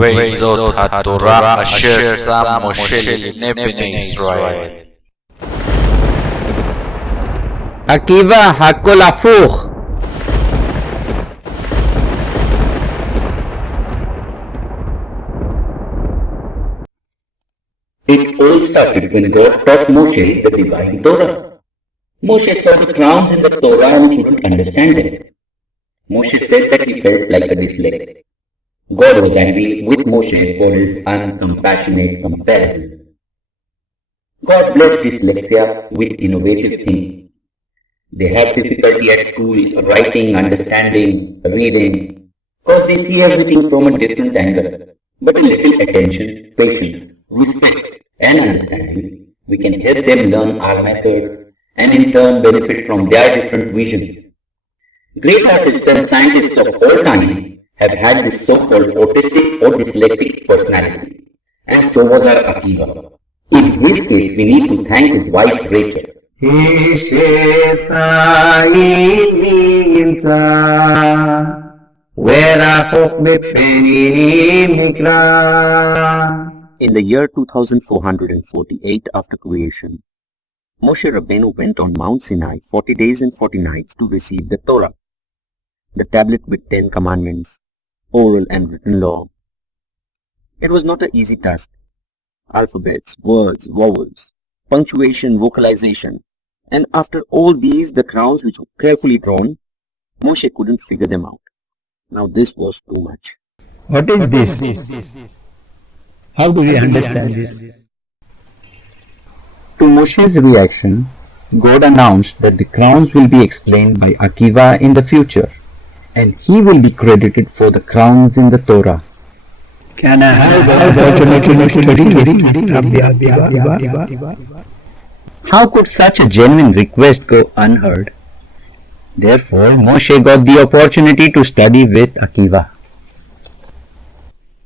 וזאת התורה אשר שם משה לפני בני ישראל. עקיבא, הכל הפוך. It all started when God taught Moshe the divine Torah. Moshe saw the crowns in the Torah and couldn't understand it. Moshe said that he felt like a dyslexic. God was angry with Moshe for his uncompassionate comparison. God blessed dyslexia with innovative thinking. They have difficulty at school writing, understanding, reading, because they see everything from a different angle. But a little attention, patience, respect, and understanding, we can help them learn our methods and in turn benefit from their different vision. Great artists and scientists of all time have had this so-called autistic or dyslexic personality, and so was our Akiva. In his case, we need to thank his wife Rachel. In the year 2448 after creation, Moshe Rabbeinu went on Mount Sinai 40 days and 40 nights to receive the Torah, the tablet with 10 commandments, oral and written law. It was not an easy task. Alphabets, words, vowels, punctuation, vocalization, and after all these, the crowns which were carefully drawn, Moshe couldn't figure them out. Now this was too much. What is this? How do we understand this? To Moshe's reaction, God announced that the crowns will be explained by Akiva in the future, and he will be credited for the crowns in the Torah. Can I have the opportunity to study? How could such a genuine request go unheard? Therefore, Moshe got the opportunity to study with Akiva.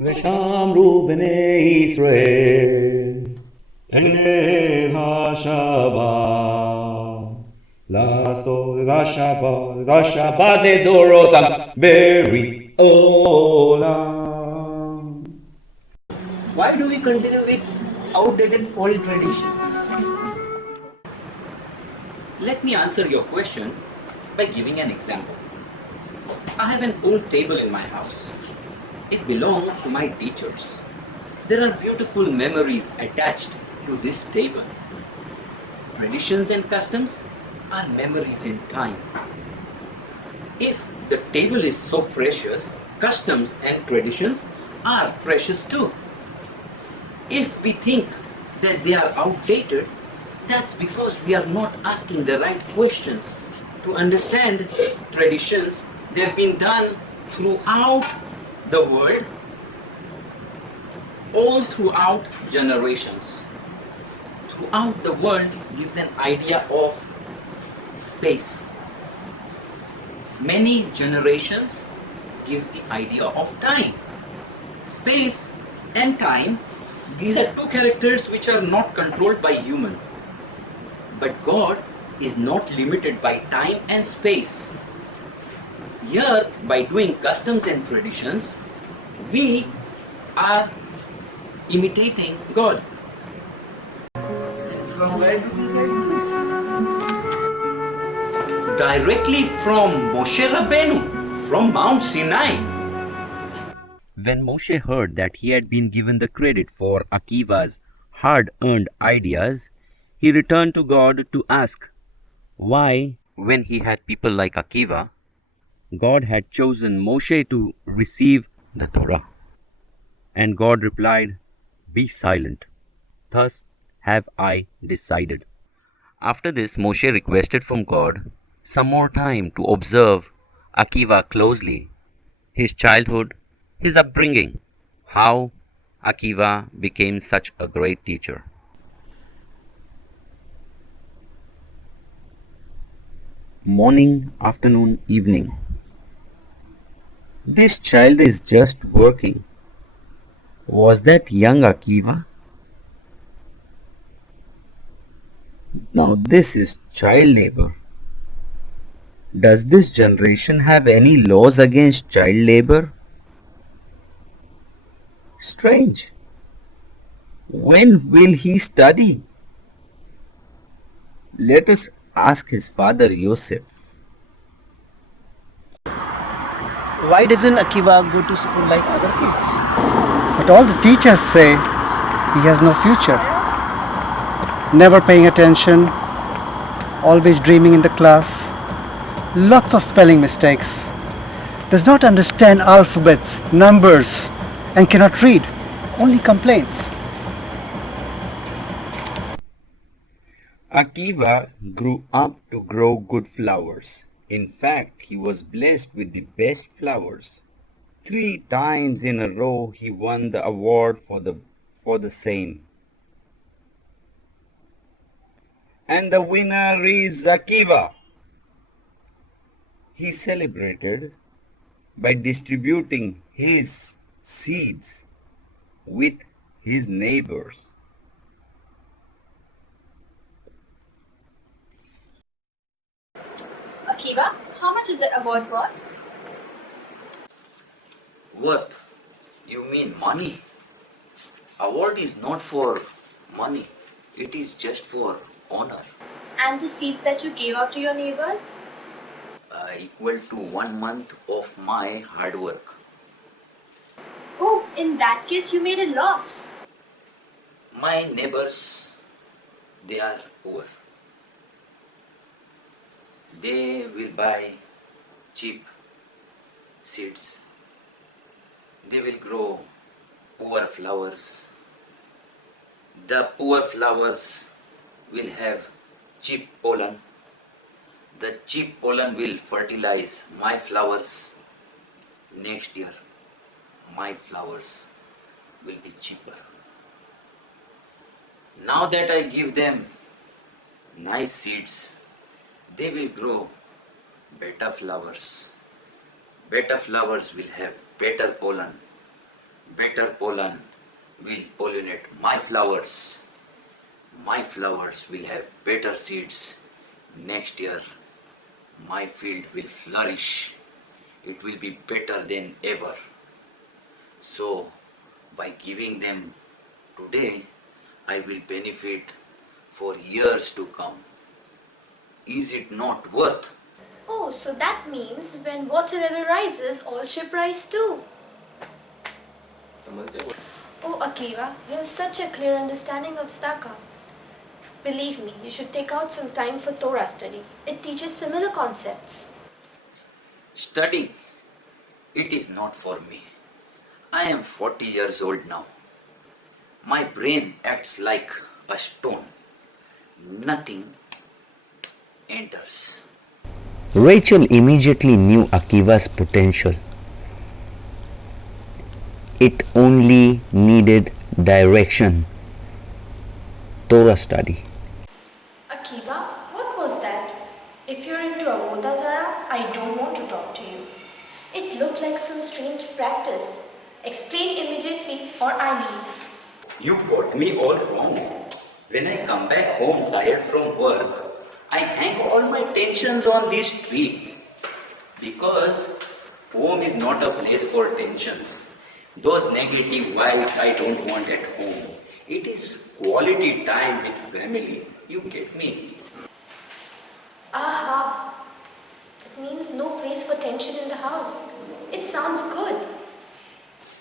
ושמרו בני ישראל את ליל השבת לעשות את השבת לדורותם ברי עולם. Why do we continue with outdated old traditions? Let me answer your question by giving an example. I have an old table in my house. It belonged to my teachers. There are beautiful memories attached to this table. Traditions and customs are memories in time. If the table is so precious, customs and traditions are precious too. If we think that they are outdated, that's because we are not asking the right questions. To understand traditions, they've been done throughout the world, all throughout generations. Throughout the world gives an idea of space. Many generations gives the idea of time. Space and time, these are two characters which are not controlled by human. But God is not limited by time and space. Here, by doing customs and traditions, we are imitating God. From where do we get this? Directly from Moshe Rabbeinu, from Mount Sinai. When Moshe heard that he had been given the credit for Akiva's hard-earned ideas, he returned to God to ask why, when he had people like Akiva, God had chosen Moshe to receive the Torah. And God replied, "Be silent. Thus have I decided." After this, Moshe requested from God some more time to observe Akiva closely, his childhood, his upbringing, how Akiva became such a great teacher. Morning, afternoon, evening. This child is just working. Was that young Akiva? Now this is child labor. Does this generation have any laws against child labor? Strange. When will he study? Let us ask his father Yosef. Why doesn't Akiva go to school like other kids? But all the teachers say he has no future. Never paying attention, always dreaming in the class, lots of spelling mistakes, does not understand alphabets, numbers, and cannot read, only complains. Akiva grew up to grow good flowers. In fact, he was blessed with the best flowers. 3 times in a row he won the award for the same. And the winner is Akiva. He celebrated by distributing his seeds with his neighbors. Akiva, how much is that award worth? Worth? You mean money? Award is not for money. It is just for honor. And the seeds that you gave out to your neighbors? Equal to 1 month of my hard work. Oh, in that case you made a loss. My neighbors, they are poor. They will buy cheap seeds. They will grow poor flowers. The poor flowers will have cheap pollen. The cheap pollen will fertilize my flowers. Next year, my flowers will be cheaper. Now that I give them nice seeds, they will grow better flowers. Better flowers will have better pollen. Better pollen will pollinate my flowers. My flowers will have better seeds. Next year, my field will flourish. It will be better than ever. So, by giving them today, I will benefit for years to come. Is it not worth? Oh, so that means when water level rises, all should rise too. Oh, Akiva, you have such a clear understanding of tzedakah. Believe me, you should take out some time for Torah study. It teaches similar concepts. Studying, it is not for me. I am 40 years old now. My brain acts like a stone. Nothing enters. Rachel immediately knew Akiva's potential. It only needed direction. Torah study. Akiva, what was that? If you're into Avodah Zarah, I don't want to talk to you. It looked like some strange practice. Explain immediately or I leave. You got me all wrong. When I come back home tired from work, I hang all my tensions on this tree. Because home is not a place for tensions. Those negative vibes I don't want at home. It is quality time with family. You get me? Aha! It means no place for tension in the house. It sounds good.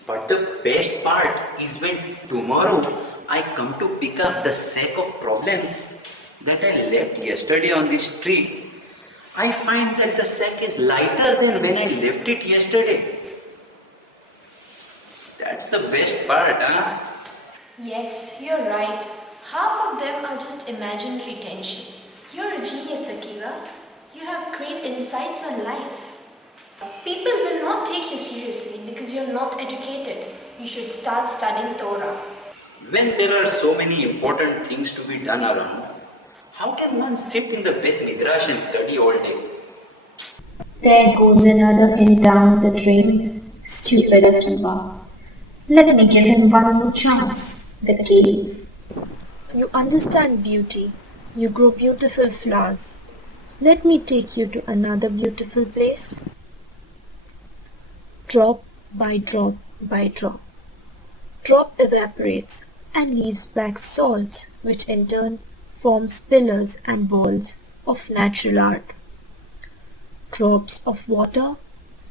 But the best part is when tomorrow I come to pick up the sack of problems that I left yesterday on this tree. I find that the sack is lighter than when I left it yesterday. That's the best part, huh? Yes, you're right. Half of them are just imaginary tensions. You're a genius, Akiva. You have great insights on life. People will not take you seriously because you're not educated. You should start studying Torah. When there are so many important things to be done around, how can one sit in the Beth Midrash and study all day? There goes another hint down the drain. Stupid Akiva. Let me give him one more chance. The cave. You understand beauty. You grow beautiful flowers. Let me take you to another beautiful place. Drop by drop by drop. Drop evaporates and leaves back salt, which in turn forms pillars and walls of natural art. Drops of water,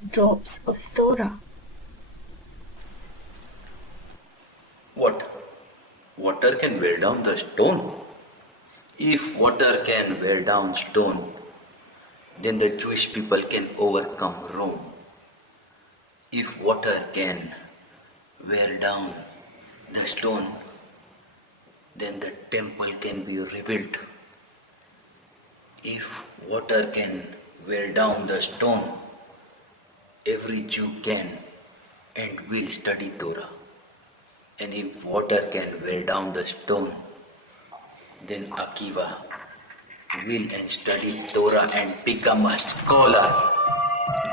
drops of Torah. What? Water can wear down the stone? If water can wear down stone, then the Jewish people can overcome Rome. If water can wear down the stone, then the temple can be rebuilt. If water can wear down the stone, every Jew can and will study Torah. And if water can wear down the stone, then Akiva will and study Torah and become a scholar.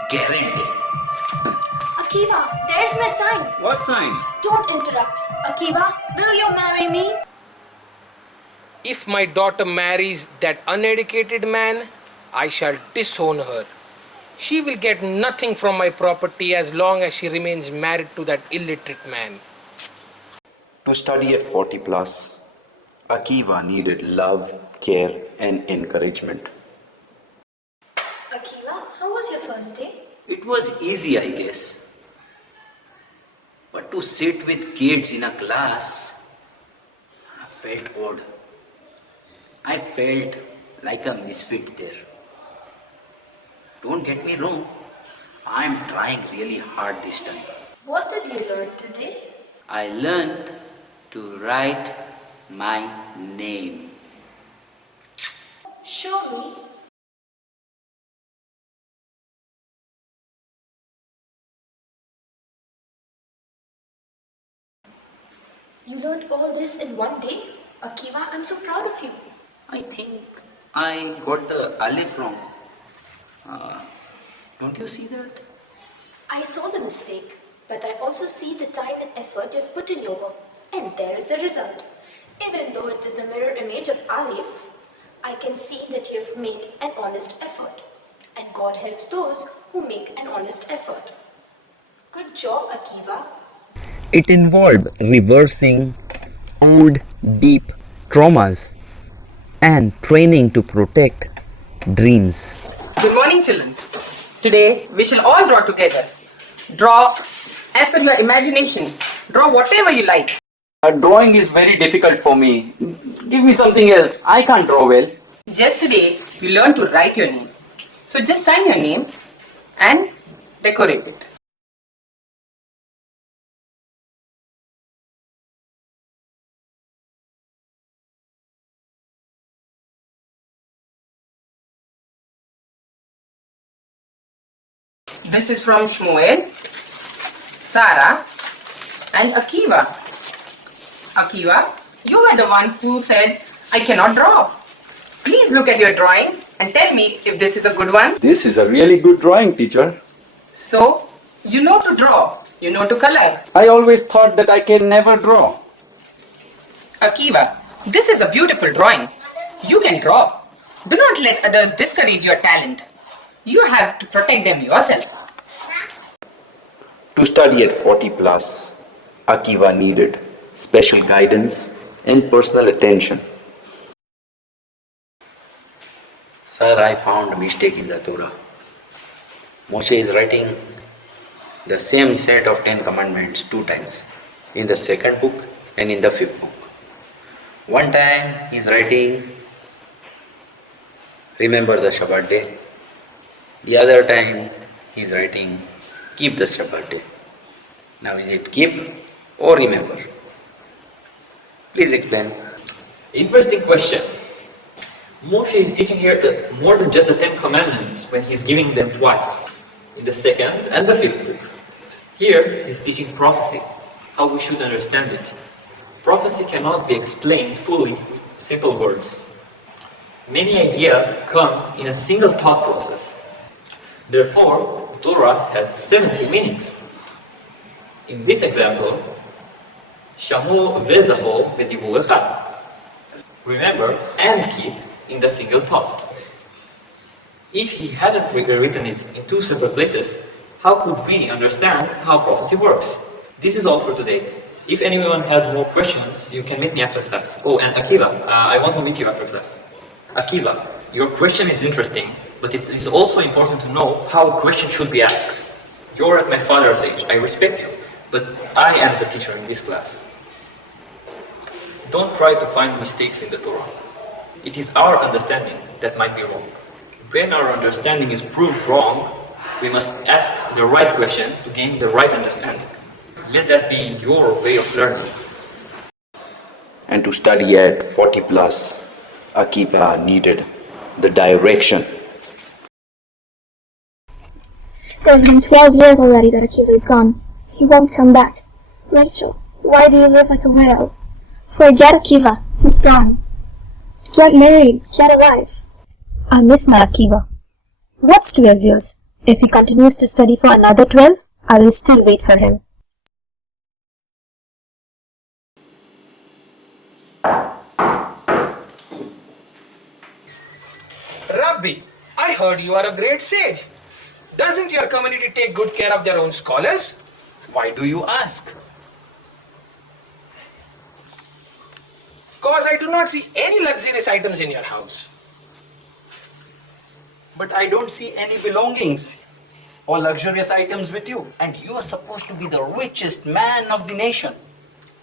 Guaranteed. Akiva, there's my sign. What sign? Don't interrupt. Akiva, will you marry me? If my daughter marries that uneducated man, I shall disown her. She will get nothing from my property as long as she remains married to that illiterate man. To study at 40 plus, Akiva needed love, care, and encouragement. Akiva, how was your first day? It was easy, I guess. But to sit with kids in a class, I felt odd. I felt like a misfit there. Don't get me wrong, I'm trying really hard this time. What did you learn today? I learned to write my name. Show me. You learned all this in one day? Akiva, I'm so proud of you. I think I got the alif wrong. Don't you see that? I saw the mistake, but I also see the time and effort you've put in your work. And there is the result. Even though it is a mirror image of Alif, I can see that you've made an honest effort. And God helps those who make an honest effort. Good job, Akiva. It involved reversing old deep traumas and training to protect dreams. Good morning, children. Today we shall all draw together. Draw as per your imagination. Draw whatever you like. Drawing is very difficult for me. Give me something else. I can't draw well. Yesterday you learned to write your name. So just sign your name and decorate it. This is from Shmuel, Sarah, and Akiva. Akiva, you are the one who said, I cannot draw. Please look at your drawing and tell me if this is a good one. This is a really good drawing, teacher. So, you know to draw, you know to color. I always thought that I can never draw. Akiva, this is a beautiful drawing. You can draw. Do not let others discourage your talent. You have to protect them yourself. To study at 40 plus, Akiva needed special guidance and personal attention. Sir, I found a mistake in the Torah. Moshe is writing the same set of 10 commandments 2 times, in the second book and in the 5th book. One time he is writing, remember the Shabbat day. The other time he is writing, keep the Shabbat day. Now is it keep or remember? Please explain. Interesting question. Moshe is teaching here more than just the 10 commandments when he's giving them twice, in the 2nd and the 5th book. Here he's teaching prophecy, how we should understand it. Prophecy cannot be explained fully with simple words. Many ideas come in a single thought process. Therefore, Torah has 70 meanings. In this example, Shamu vezaho b'dibur echad. Remember and keep in the single thought. If he hadn't written it in 2 separate places, how could we understand how prophecy works? This is all for today. If anyone has more questions, you can meet me after class. Oh, and Akiva, I want to meet you after class. Akiva, your question is interesting, but it is also important to know how a question should be asked. You're at my father's age, I respect you, but I am the teacher in this class. Don't try to find mistakes in the Torah. It is our understanding that might be wrong. When our understanding is proved wrong, we must ask the right question to gain the right understanding. Let that be your way of learning. And to study at 40 plus, Akiva needed the direction. It's been 12 years already that Akiva is gone. He won't come back. Rachel, why do you live like a widow? Forget Akiva. He's gone. Get married. Get a wife. I miss my Akiva. What's 12 years? If he continues to study for another 12, I will still wait for him. Rabbi, I heard you are a great sage. Doesn't your community take good care of their own scholars? Why do you ask? Cause I do not see any luxurious items in your house. But I don't see any belongings or luxurious items with you. And you are supposed to be the richest man of the nation.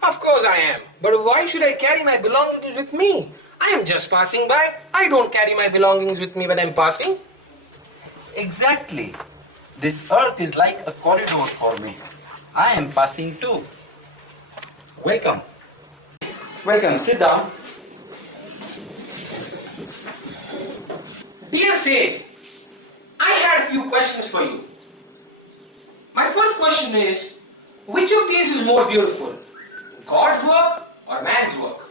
Of course I am. But why should I carry my belongings with me? I am just passing by. I don't carry my belongings with me when I'm passing. Exactly. This earth is like a corridor for me. I am passing too. Welcome. Welcome, sit down. Dear sage, I had a few questions for you. My first question is, which of these is more beautiful? God's work or man's work?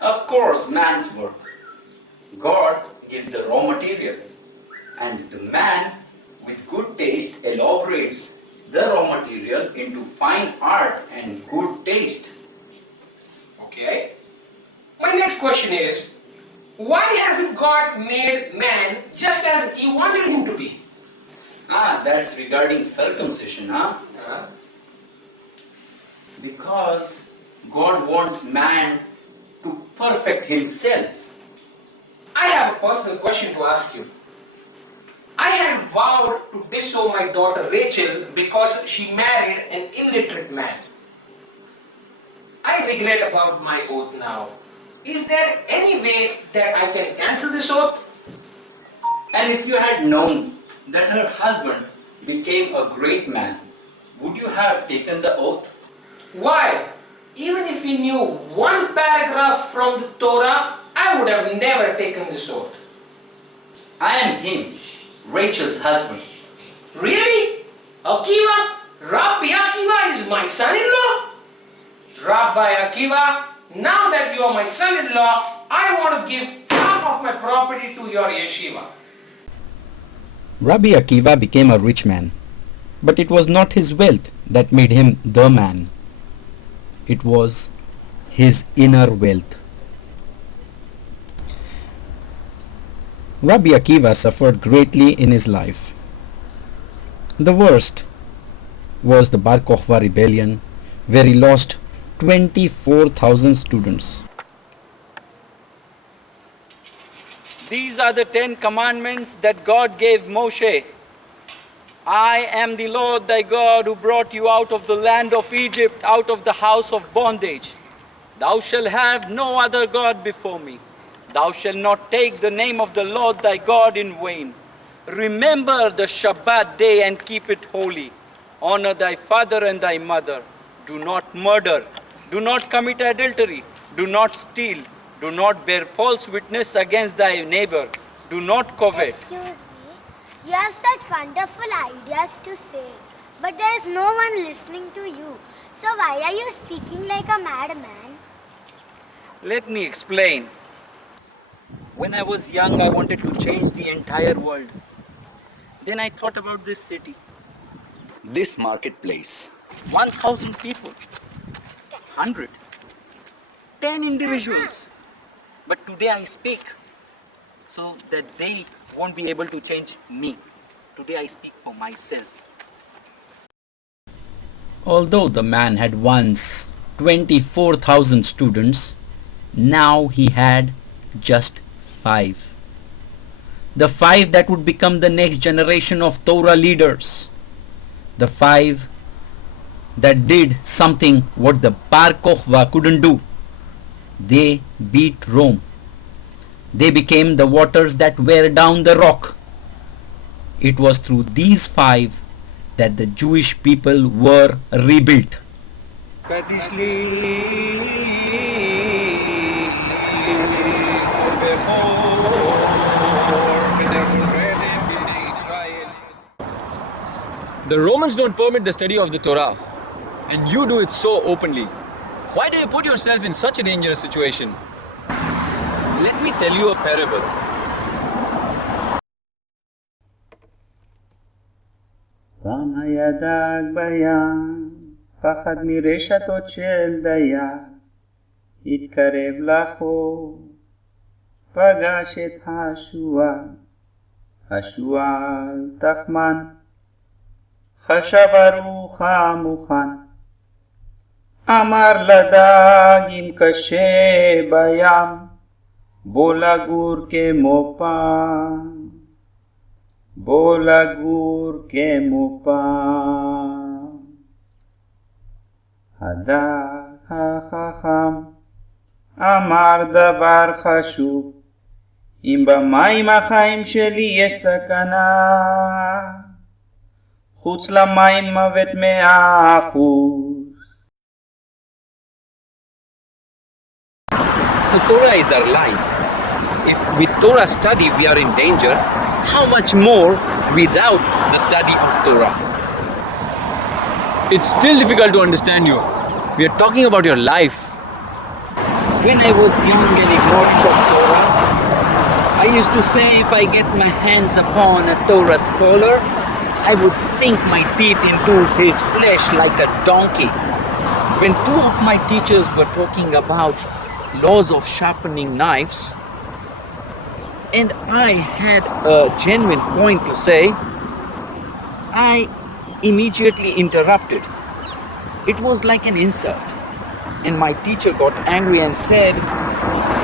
Of course, man's work. God gives the raw material, and the man with good taste elaborates the raw material into fine art and good taste. Okay. My next question is, why hasn't God made man just as he wanted him to be? That's regarding circumcision, Because God wants man to perfect himself. I have a personal question to ask you. I had vowed to disown my daughter Rachel because she married an illiterate man. I regret about my oath now. Is there any way that I can cancel this oath? And if you had known that her husband became a great man, would you have taken the oath? Why? Even if we knew one paragraph from the Torah, I would have never taken this oath. I am him, Rachel's husband. Really? Akiva? Rabbi Akiva is my son-in-law? Rabbi Akiva, now that you are my son-in-law, I want to give half of my property to your yeshiva. Rabbi Akiva became a rich man, but it was not his wealth that made him the man. It was his inner wealth. Rabbi Akiva suffered greatly in his life. The worst was the Bar Kokhba rebellion, where he lost 24,000 students. These are the 10 commandments that God gave Moshe. I am the Lord thy God who brought you out of the land of Egypt, out of the house of bondage. Thou shalt have no other God before me. Thou shalt not take the name of the Lord thy God in vain. Remember the Shabbat day and keep it holy. Honor thy father and thy mother. Do not murder. Do not commit adultery. Do not steal. Do not bear false witness against thy neighbor. Do not covet. Excuse me, you have such wonderful ideas to say, but there is no one listening to you. So why are you speaking like a madman? Let me explain. When I was young, I wanted to change the entire world. Then I thought about this city. This marketplace. 1,000 people. 100. 10 individuals. But today I speak so that they won't be able to change me. Today I speak for myself. Although the man had once 24,000 students, now he had just 5. The 5 that would become the next generation of Torah leaders. The 5 that did something what the Bar Kokhba couldn't do. They beat Rome. They became the waters that wear down the rock. It was through these 5 that the Jewish people were rebuilt. The Romans don't permit the study of the Torah, and you do it so openly. Why do you put yourself in such a dangerous situation? Let me tell you a parable. פעם היה דג בים, פחד מרשתות של דייג, התקרב לחוף, פגש את השועל, השועל תחמן, חשב ארוך מוכן, אמר לדג אם קשה בים, בוא לגור כמו פעם. בוא לגור כמו פעם. הדג החכם אמר דבר חשוב, אם במים החיים שלי יש סכנה, חוץ למים מוות 100%. So Torah is our life. If with Torah study we are in danger, how much more without the study of Torah? It's still difficult to understand you. We are talking about your life. When I was young and ignorant of Torah, I used to say if I get my hands upon a Torah scholar, I would sink my teeth into his flesh like a donkey. When 2 of my teachers were talking about laws of sharpening knives, and I had a genuine point to say, I immediately interrupted. It was like an insult. And my teacher got angry and said,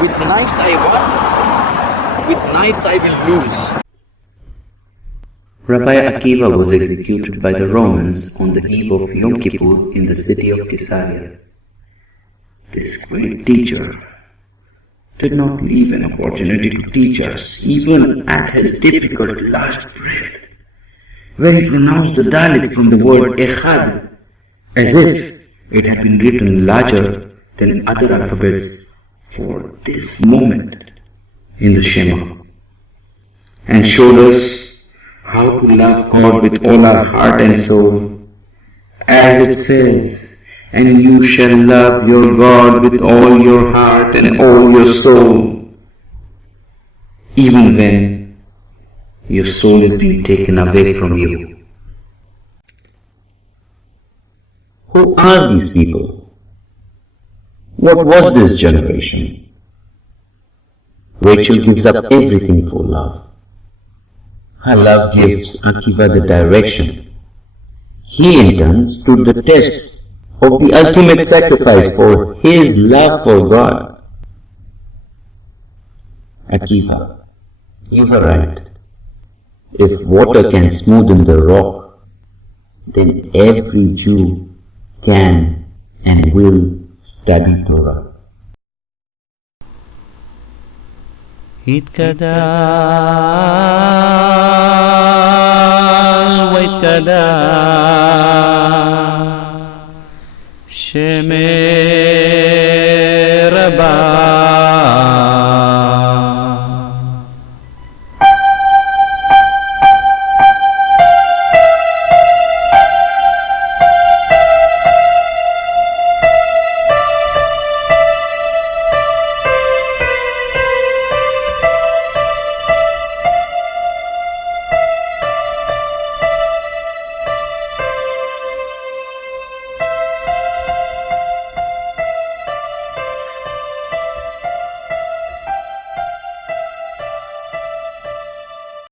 with knives I won, with knives I will lose. Rabbi Akiva was executed by the Romans on the eve of Yom Kippur in the city of Caesarea. This great teacher did not leave an opportunity to teach us, even at his difficult last breath, where he pronounced the Dalit from the word Echad, as if it had been written larger than other alphabets for this moment in the Shema, and showed us how to love God with all our heart and soul, as it says, and you shall love your God with all your heart and all your soul, even when your soul is being taken away from you. Who are these people? What was this generation? Rachel gives up everything for love. Her love gives Akiva the direction. He in turn stood the test of the ultimate sacrifice for his love for God. Akiva, you are right. If water can smoothen the rock, then every Jew can and will study Torah. התקדל והתקדל שמי רבה